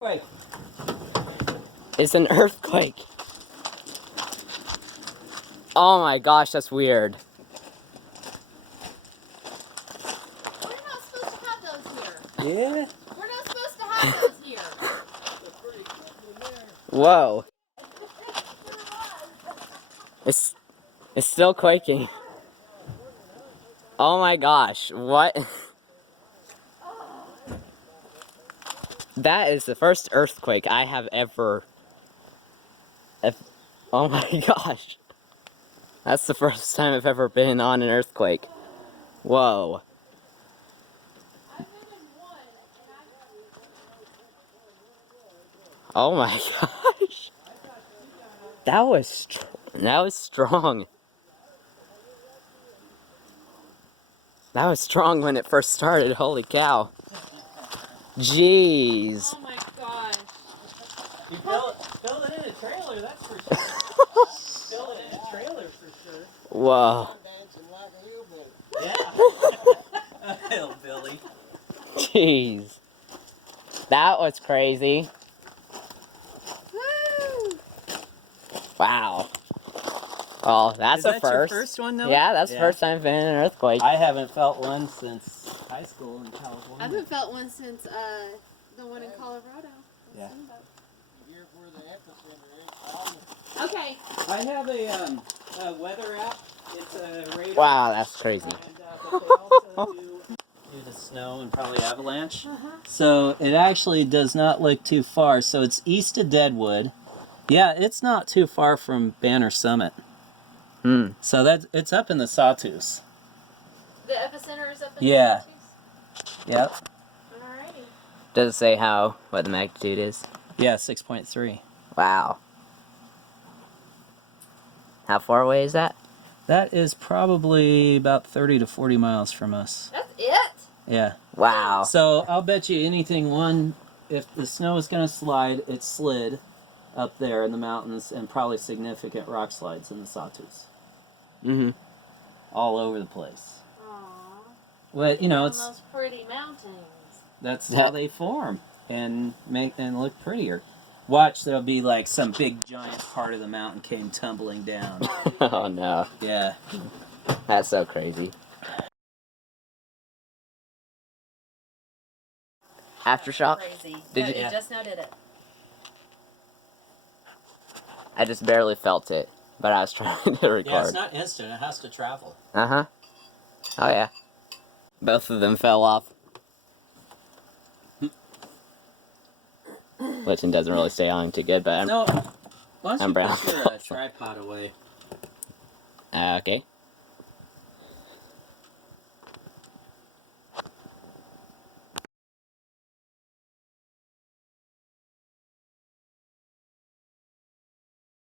Wait. It's an earthquake. Oh my gosh, that's weird. We're not supposed to have those here. Yeah? We're not supposed to have those here. Whoa. It's still quaking. Oh my gosh, what? That is the first earthquake I have ever... Oh my gosh. That's the first time I've ever been on an earthquake. Whoa. Oh my gosh. That was strong. That was strong when it first started. Holy cow. Jeez. Oh my gosh. You fill it in a trailer, that's for sure. Fill it in a trailer for sure. Whoa. Yeah. A hillbilly. Jeez. That was crazy. Woo! Wow. Oh, that's a Is that first. your first one, though? Yeah, that's the first time I've been in an earthquake. I haven't felt one since high school in California. I haven't felt one since the one in Colorado. Yeah. Here's where the epicenter is. Okay. I have a weather app. It's a radar. Wow, that's crazy. And, but they also do the snow and probably avalanche. So it actually does not look too far. So it's east of Deadwood. Yeah, it's not too far from Banner Summit. Hmm. So it's up in the Sawtooth. The epicenter is up in Yeah. the Sawtooth? Yep. Alrighty. Does it say what the magnitude is? Yeah, 6.3. Wow. How far away is that? That is probably about 30 to 40 miles from us. That's it? Yeah. Wow. So I'll bet you anything, if the snow is going to slide, it slid up there in the mountains, and probably significant rock slides in the Sawtooth. Mm-hmm. All over the place. Aww. Well, you know, On those pretty mountains. that's how they form and look prettier. Watch, there'll be like some big giant part of the mountain came tumbling down. Oh no. Yeah. That's so crazy. Aftershock? Crazy. Did No, you- you just now did it. I just barely felt it, but I was trying to record. Yeah, it's not instant. It has to travel. Uh-huh. Oh yeah. Both of them fell off. Lipton doesn't really stay on too good, but No, why don't I'm you brown. put your tripod away? Okay.